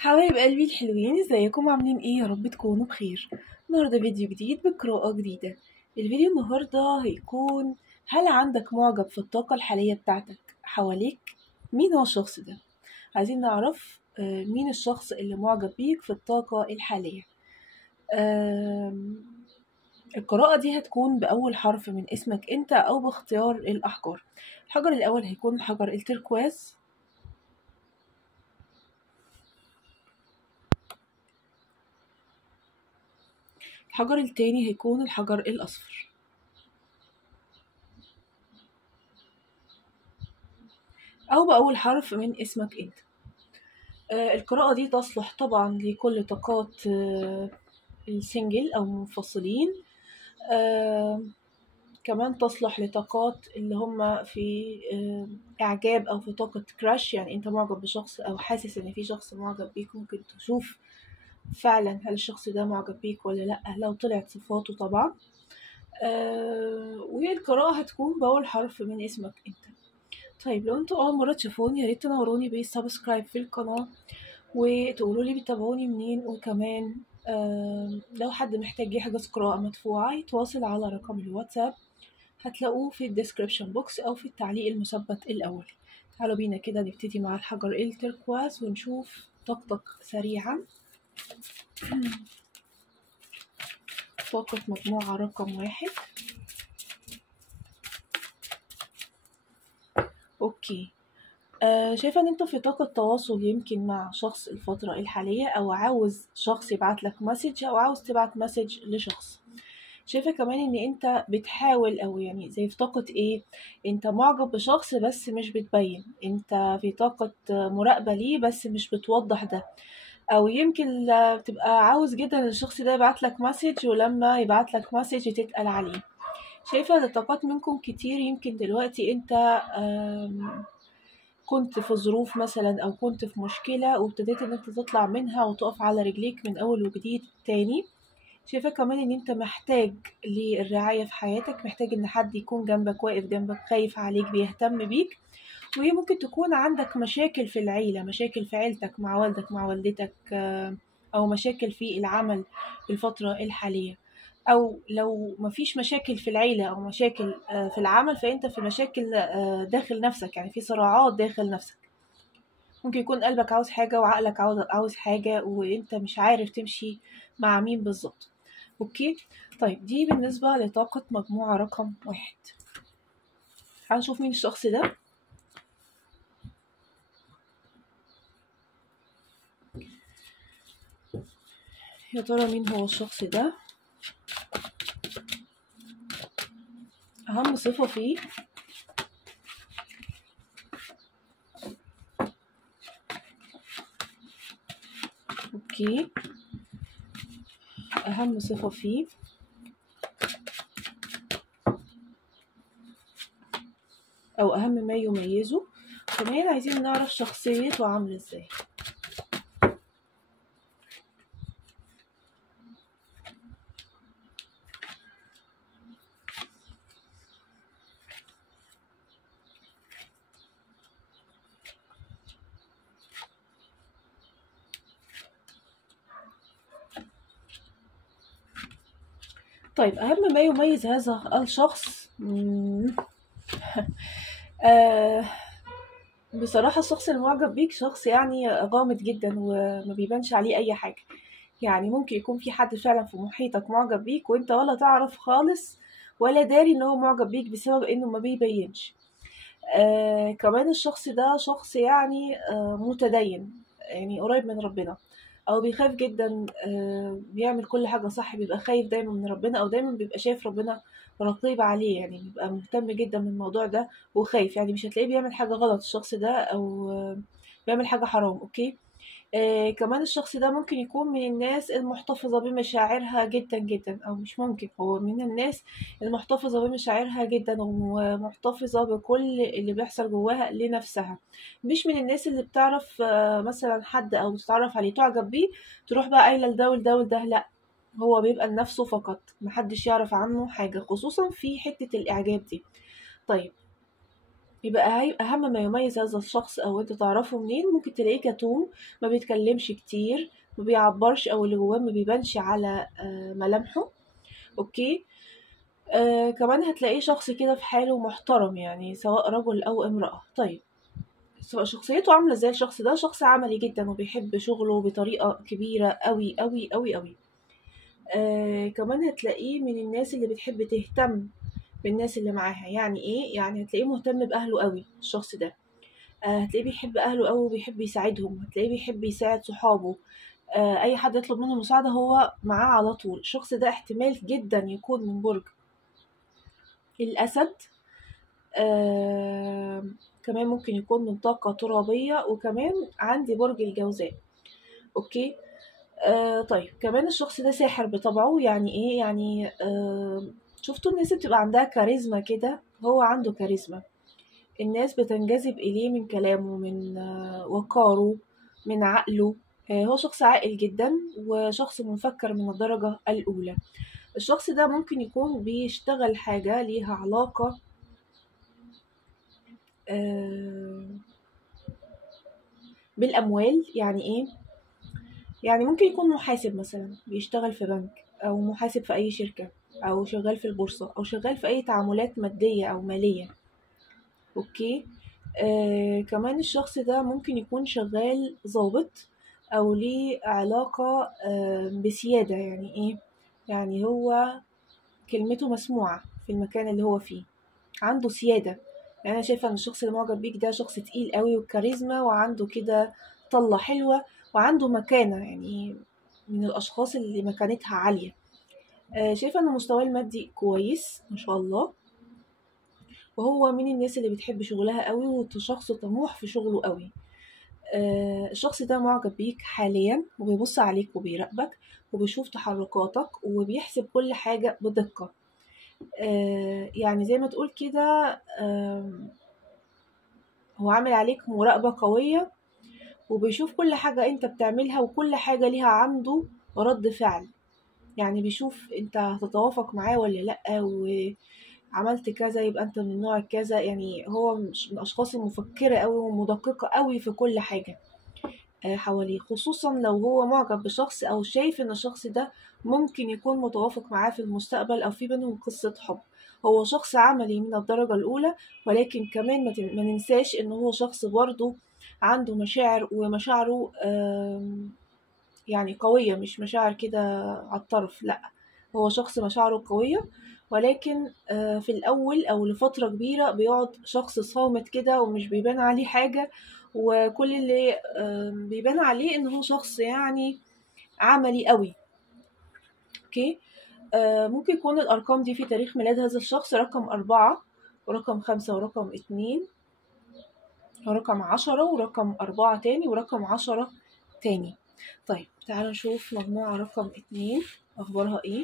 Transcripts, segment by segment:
حبايب قلبي الحلوين، ازيكم عاملين ايه؟ يا رب تكونوا بخير. النهارده فيديو جديد بقراءة جديدة. الفيديو النهارده هيكون: هل عندك معجب في الطاقة الحالية بتاعتك حواليك؟ مين هو الشخص ده؟ عايزين نعرف مين الشخص اللي معجب بيك في الطاقة الحالية. آم، القراءة دي هتكون بأول حرف من اسمك انت أو باختيار الأحجار. الحجر الأول هيكون الحجر التركواز. الحجر التاني هيكون الحجر الأصفر. أو بأول حرف من اسمك انت. القراءة دي تصلح طبعا لكل طاقات السنجل أو منفصلين. آه، كمان تصلح لطاقات اللي هم في إعجاب أو في طاقة كراش، يعني أنت معجب بشخص أو حاسس إن في شخص معجب بيك. ممكن تشوف فعلا هل الشخص ده معجب بيك ولا لأ، لو طلعت صفاته طبعا. والقراءة هتكون بأول حرف من اسمك أنت. طيب، لو انتوا أول مرة تشوفوني ياريت تنوروني بالسبسكرايب في القناة وتقولوا لي بتتابعوني منين. وكمان لو حد محتاج يحجز قراءة مدفوعة يتواصل على رقم الواتساب، هتلاقوه في الديسكريبشن بوكس أو في التعليق المثبت الأول. تعالوا بينا كده نبتدي مع الحجر التركواز ونشوف طاقتك سريعا. طاقة مجموعة رقم 1. أوكي. شايفة ان انت في طاقة تواصل يمكن مع شخص الفترة الحالية، او عاوز شخص يبعت لك مسج، او عاوز تبعت مسج لشخص. شايفة كمان ان انت بتحاول، او يعني زي في طاقة ايه، انت معجب بشخص بس مش بتبين. انت في طاقة مراقبة ليه بس مش بتوضح ده. او يمكن تبقى عاوز جدا ان الشخص ده يبعت لك مسج، ولما يبعت لك مسج تتقل عليه. شايفة ان طاقات منكم كتير. يمكن دلوقتي انت كنت في ظروف مثلا، او كنت في مشكلة وابتديت ان انت تطلع منها وتقف على رجليك من اول وجديد تاني. شايفة كمان ان انت محتاج للرعاية في حياتك، محتاج ان حد يكون جنبك، واقف جنبك، خايف عليك، بيهتم بيك. وممكن تكون عندك مشاكل في العيلة، مشاكل في عيلتك مع والدك مع والدتك، او مشاكل في العمل في الفترة الحالية. او لو مفيش مشاكل في العيلة او مشاكل في العمل، فانت في مشاكل داخل نفسك، يعني في صراعات داخل نفسك. ممكن يكون قلبك عاوز حاجة وعقلك عاوز حاجة، وانت مش عارف تمشي مع مين بالظبط. اوكي. طيب، دي بالنسبة لطاقة مجموعة رقم 1. هنشوف مين الشخص ده. يا ترى مين هو الشخص ده؟ أهم صفة فيه. اوكي. أهم صفة فيه. أو أهم ما يميزه. كمان عايزين نعرف شخصيته عاملة ازاي. طيب، أهم ما يميز هذا الشخص. آه بصراحة الشخص المعجب بيك شخص يعني غامض جدا وما بيبانش عليه أي حاجة. يعني ممكن يكون في حد فعلا في محيطك معجب بيك وانت ولا تعرف خالص، ولا داري ان هو معجب بيك بسبب انه ما بيبينش. كمان الشخص ده شخص يعني متدين، يعني قريب من ربنا، او بيخاف جدا. بيعمل كل حاجة صح، بيبقى خايف دايما من ربنا، او دايما بيبقى شايف ربنا رقيب عليه، يعني بيبقى مهتم جدا من الموضوع ده وخايف. يعني مش هتلاقيه بيعمل حاجة غلط الشخص ده، او بيعمل حاجة حرام. اوكي. كمان الشخص ده ممكن يكون من الناس المحتفظة بمشاعرها جدا جدا، أو مش ممكن، هو من الناس المحتفظة بمشاعرها جدا ومحتفظة بكل اللي بيحصل جواها لنفسها. مش من الناس اللي بتعرف مثلا حد أو تتعرف عليه تعجب بيه تروح بقى قايلة لده ولده ولده، لأ. هو بيبقى لنفسه فقط، محدش يعرف عنه حاجة، خصوصا في حتة الإعجاب دي. طيب، يبقى أهم ما يميز هذا الشخص أو أنت تعرفه منين، ممكن تلاقيه كتوم، ما بيتكلمش كتير، ما بيعبرش أو اللي جواه ما بيبانش على ملامحه. أوكي. كمان هتلاقيه شخص كده في حاله محترم، يعني سواء رجل أو امرأة. طيب شخصيته عاملة ازاي؟ الشخص ده شخص عملي جدا وبيحب شغله بطريقة كبيرة قوي قوي قوي قوي. كمان هتلاقيه من الناس اللي بتحب تهتم بالناس اللي معاها. يعني ايه؟ يعني هتلاقيه مهتم بأهله قوي الشخص ده. هتلاقيه بيحب أهله قوي وبيحب يساعدهم، هتلاقيه بيحب يساعد صحابه. أي حد يطلب منه مساعدة هو معاه على طول. الشخص ده احتمال جدا يكون من برج الأسد. آه كمان ممكن يكون من طاقة ترابية، وكمان عندي برج الجوزاء. اوكي. طيب كمان الشخص ده ساحر بطبعه. يعني ايه؟ يعني شفتوا الناس بتبقى عندها كاريزما كده؟ هو عنده كاريزما، الناس بتنجذب إليه من كلامه، من وقاره، من عقله. هو شخص عاقل جدا وشخص مفكر من الدرجة الأولى. الشخص ده ممكن يكون بيشتغل حاجة ليها علاقة آه، بالأموال. يعني إيه؟ يعني ممكن يكون محاسب مثلا، بيشتغل في بنك، أو محاسب في أي شركة، أو شغال في البورصة، أو شغال في أي تعاملات مادية أو مالية. أوكي. كمان الشخص ده ممكن يكون شغال ضابط، أو ليه علاقة بسيادة. يعني إيه؟ يعني هو كلمته مسموعة في المكان اللي هو فيه، عنده سيادة. يعني أنا شايفة إن الشخص اللي معجب بيك ده شخص تقيل قوي وكاريزما، وعنده كده طلة حلوة، وعنده مكانة، يعني من الأشخاص اللي مكانتها عالية. شايفة إن مستواه المادي كويس ما شاء الله، وهو من الناس اللي بتحب شغلها قوي وشخص طموح في شغله قوي. الشخص ده معجب بيك حاليا، وبيبص عليك وبيراقبك وبيشوف تحركاتك وبيحسب كل حاجة بدقة. يعني زي ما تقول كده، هو عامل عليك مراقبة قوية، وبيشوف كل حاجة انت بتعملها، وكل حاجة ليها عنده رد فعل. يعني بيشوف انت هتتوافق معاه ولا لأ، وعملت كذا يبقى انت من نوع كذا. يعني هو مش من الأشخاص المفكرة قوي ومدققة قوي في كل حاجة حواليه، خصوصا لو هو معجب بشخص أو شايف إن الشخص ده ممكن يكون متوافق معاه في المستقبل أو في بينهم قصة حب. هو شخص عملي من الدرجة الأولى، ولكن كمان ما ننساش إن هو شخص برضه عنده مشاعر، ومشاعره يعني قوية، مش مشاعر كده على الطرف، لأ. هو شخص مشاعره قوية، ولكن في الأول أو لفترة كبيرة بيقعد شخص صامت كده ومش بيبان عليه حاجة، وكل اللي بيبان عليه إن هو شخص يعني عملي قوي. أوكي. ممكن يكون الأرقام دي في تاريخ ميلاد هذا الشخص رقم 4، ورقم 5، ورقم 2، ورقم 10، ورقم 4 تاني، ورقم 10 تاني. طيب تعالوا نشوف مجموعة رقم 2 أخبارها إيه.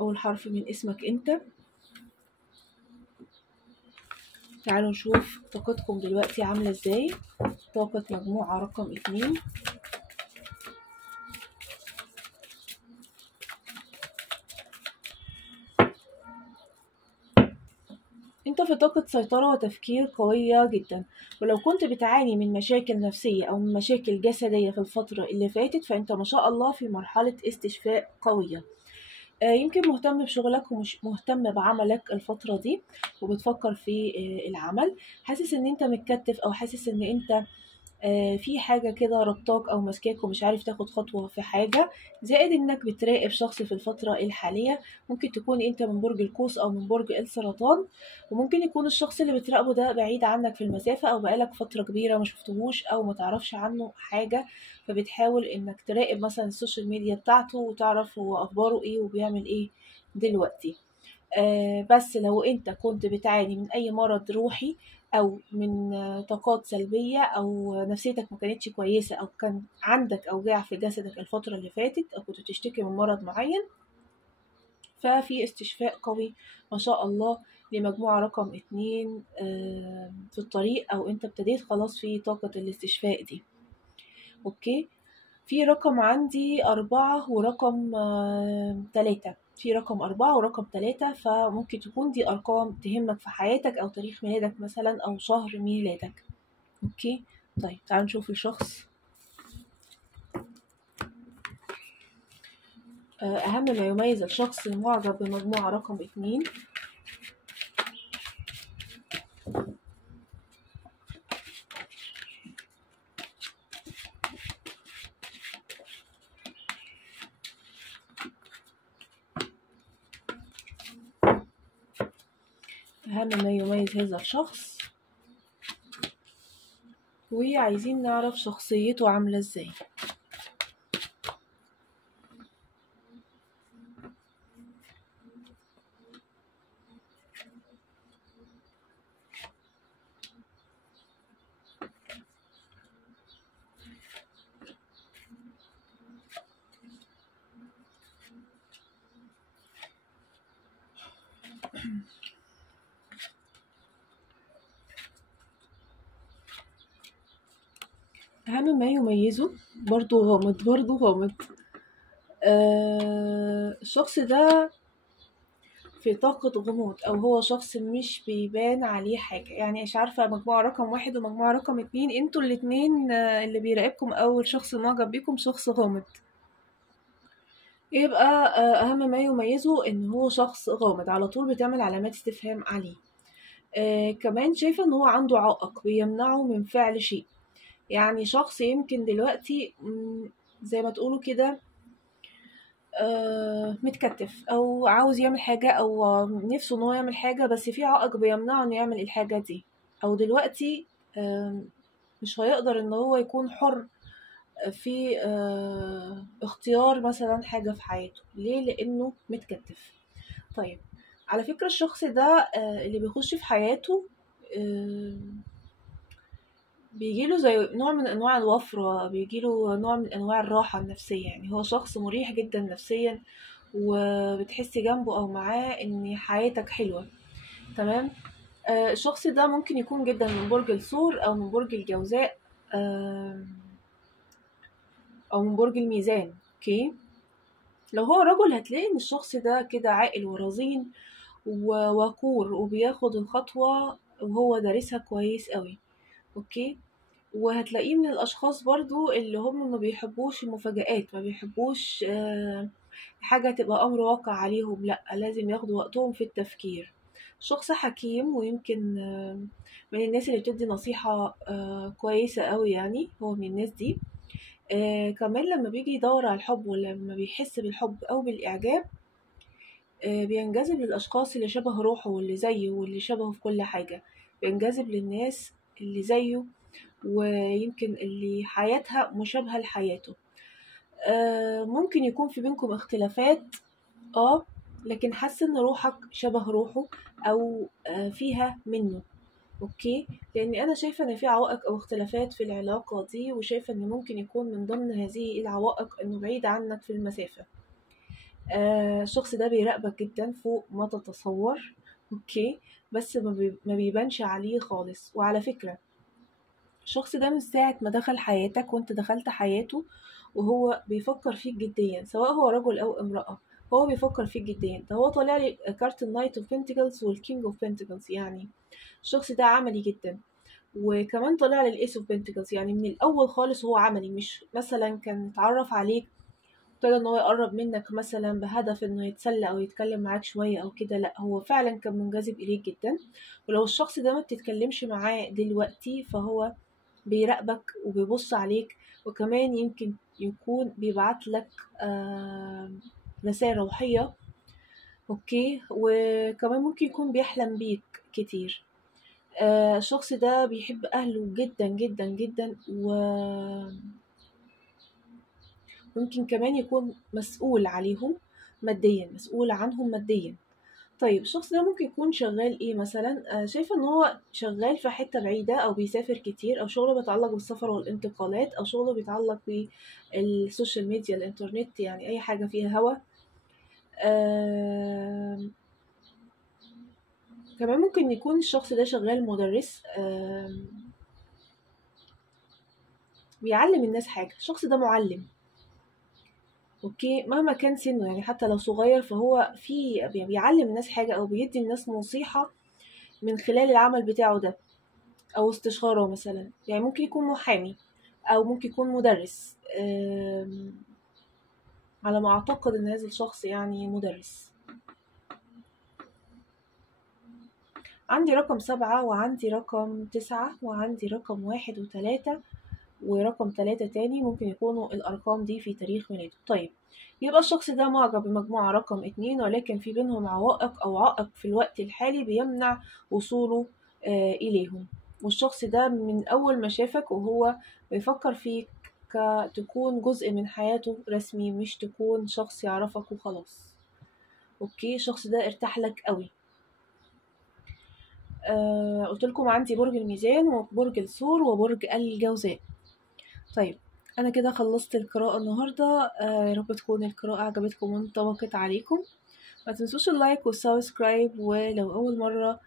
أول حرف من اسمك أنت. تعالوا نشوف طاقتكم دلوقتي عاملة ازاي. طاقة مجموعة رقم 2. انت في طاقة سيطرة وتفكير قوية جدا، ولو كنت بتعاني من مشاكل نفسية أو من مشاكل جسدية في الفترة اللي فاتت، فانت ما شاء الله في مرحلة استشفاء قوية. يمكن مهتم بشغلك ومش مهتم بعملك الفترة دي، وبتفكر في العمل. حاسس ان انت متكتف، او حاسس ان انت في حاجة كده ربطاك أو ماسكاك ومش عارف تاخد خطوة في حاجة. زائد إنك بتراقب شخص في الفترة الحالية، ممكن تكون أنت من برج القوس أو من برج السرطان، وممكن يكون الشخص اللي بتراقبه ده بعيد عنك في المسافة، أو بقالك فترة كبيرة ما شفتهوش أو ما تعرفش عنه حاجة. فبتحاول إنك تراقب مثلا السوشيال ميديا بتاعته وتعرف هو أخباره إيه وبيعمل إيه دلوقتي. بس لو انت كنت بتعاني من اي مرض روحي، او من طاقات سلبية، او نفسيتك ما كانتش كويسة، او كان عندك اوجاع في جسدك الفترة اللي فاتت، او كنت بتشتكي من مرض معين، ففي استشفاء قوي ما شاء الله لمجموعة رقم 2 في الطريق، او انت ابتديت خلاص في طاقة الاستشفاء دي. اوكي. في رقم عندي 4 ورقم 3، في رقم 4 ورقم 3، فممكن تكون دي أرقام تهمك في حياتك أو تاريخ ميلادك مثلا أو شهر ميلادك. أوكي. طيب تعالوا نشوف الشخص. أهم ما يميز الشخص المعجب بمجموعة رقم 2. أهم ما يميز هذا الشخص، وعايزين نعرف شخصيته عاملة ازاي. أهم ما يميزه برضو غامض. الشخص ده في طاقة غموض، أو هو شخص مش بيبان عليه حاجة. يعني مش عارفة، مجموعة رقم 1 ومجموعة رقم 2، انتوا الاتنين اللي بيراقبكم أو الشخص المعجب بيكم شخص غامض. يبقى أهم ما يميزه إن هو شخص غامض، على طول بتعمل علامات استفهام عليه. كمان شايفة إن هو عنده عائق بيمنعه من فعل شيء. يعني شخص يمكن دلوقتي زي ما تقولوا كده متكتف أو عاوز يعمل حاجة أو نفسه إن هو يعمل حاجة، بس في عائق بيمنعه إنه يعمل الحاجة دي، أو دلوقتي مش هيقدر إن هو يكون حر في اختيار مثلا حاجة في حياته. ليه؟ لأنه متكتف. طيب، على فكرة الشخص ده اللي بيخش في حياته آه، بيجيله زي نوع من أنواع الوفرة، بيجيله نوع من أنواع الراحة النفسية. يعني هو شخص مريح جدا نفسيا، وبتحسي جنبه أو معاه إن حياتك حلوة. تمام. الشخص ده ممكن يكون جدا من برج الثور أو من برج الجوزاء، آه، أو من برج الميزان. اوكي. لو هو رجل هتلاقي إن الشخص ده كده عاقل ورزين ووقور، وبياخد الخطوة وهو دارسها كويس قوي. اوكي. وهتلاقيه من الأشخاص برضو اللي هم ما بيحبوش المفاجآت، ما بيحبوش حاجة تبقى أمر واقع عليهم، لأ لازم ياخدوا وقتهم في التفكير. شخص حكيم، ويمكن من الناس اللي بتدي نصيحة كويسة قوي. يعني هو من الناس دي. كمان لما بيجي يدور على الحب، ولما بيحس بالحب أو بالإعجاب، بينجذب للأشخاص اللي شبه روحه واللي زيه واللي شبهه في كل حاجة. بينجذب للناس اللي زيه، ويمكن اللي حياتها مشابهة لحياته. ممكن يكون في بينكم اختلافات، لكن حاسة ان روحك شبه روحه، او فيها منه. اوكي. لان انا شايفة ان في عوائق او اختلافات في العلاقة دي، وشايفة ان ممكن يكون من ضمن هذه العوائق انه بعيد عنك في المسافة. الشخص ده بيراقبك جدا فوق ما تتصور. اوكي. بس ما بيبانش عليه خالص. وعلى فكرة الشخص ده من ساعة ما دخل حياتك وانت دخلت حياته، وهو بيفكر فيك جديا، سواء هو رجل او امرأة. هو بيفكر فيك جديا. ده هو طالع لي كارت النايت اوف بنتكلز والكينج اوف بنتكلز. يعني الشخص ده عملي جدا. وكمان طالع لي الايس اوف بنتكلز. يعني من الاول خالص هو عملي، مش مثلا كان اتعرف عليك ابتدى ان هو يقرب منك مثلا بهدف انه يتسلى او يتكلم معاك شوية او كده. لا، هو فعلا كان منجذب اليك جدا. ولو الشخص ده ما بتتكلمش معاه دلوقتي، فهو بيراقبك وبيبص عليك. وكمان يمكن يكون بيبعت لك رسائل روحية. اوكي. وكمان ممكن يكون بيحلم بيك كتير. الشخص ده بيحب أهله جدا جدا جدا، وممكن كمان يكون مسؤول عليهم ماديا، مسؤول عنهم ماديا. طيب الشخص ده ممكن يكون شغال ايه مثلا؟ شايفة ان هو شغال في حتة بعيدة، او بيسافر كتير، او شغله بيتعلق بالسفر والانتقالات، او شغله بيتعلق بالسوشيال ميديا، الانترنت، يعني اي حاجة فيها هوا. آم، كمان ممكن يكون الشخص ده شغال مدرس. بيعلم الناس حاجة، الشخص ده معلم. اوكي، مهما كان سنه، يعني حتى لو صغير فهو بيعلم الناس حاجة او بيدي الناس نصيحة من خلال العمل بتاعه ده، او استشارة مثلا. يعني ممكن يكون محامي او ممكن يكون مدرس، على ما اعتقد ان هذا الشخص يعني مدرس. عندي رقم 7 وعندي رقم 9 وعندي رقم 1 و3 ورقم 3 تاني، ممكن يكونوا الأرقام دي في تاريخ ميلاده. طيب، يبقى الشخص ده معجب بمجموعة رقم 2، ولكن في بينهم عوائق أو عائق في الوقت الحالي بيمنع وصوله إليهم. والشخص ده من أول ما شافك وهو بيفكر فيك تكون جزء من حياته رسمي، مش تكون شخص يعرفك وخلاص. اوكي، الشخص ده ارتاح لك قوي. قلت لكم عندي برج الميزان وبرج الثور وبرج الجوزاء. طيب، انا كده خلصت القراءة النهاردة. يا رب تكون القراءة عجبتكم وانطبقت عليكم. ما تنسوش اللايك والسبسكرايب، ولو اول مرة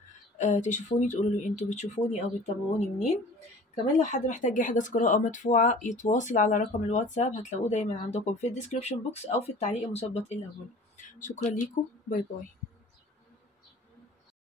تشوفوني تقولوا لي انتوا بتشوفوني او بتتابعوني منين. كمان لو حد محتاج يحجز قراءة مدفوعة يتواصل على رقم الواتساب، هتلاقوه دايما عندكم في الديسكريبشن بوكس او في التعليق المثبت الاول. شكرا ليكم، باي باي.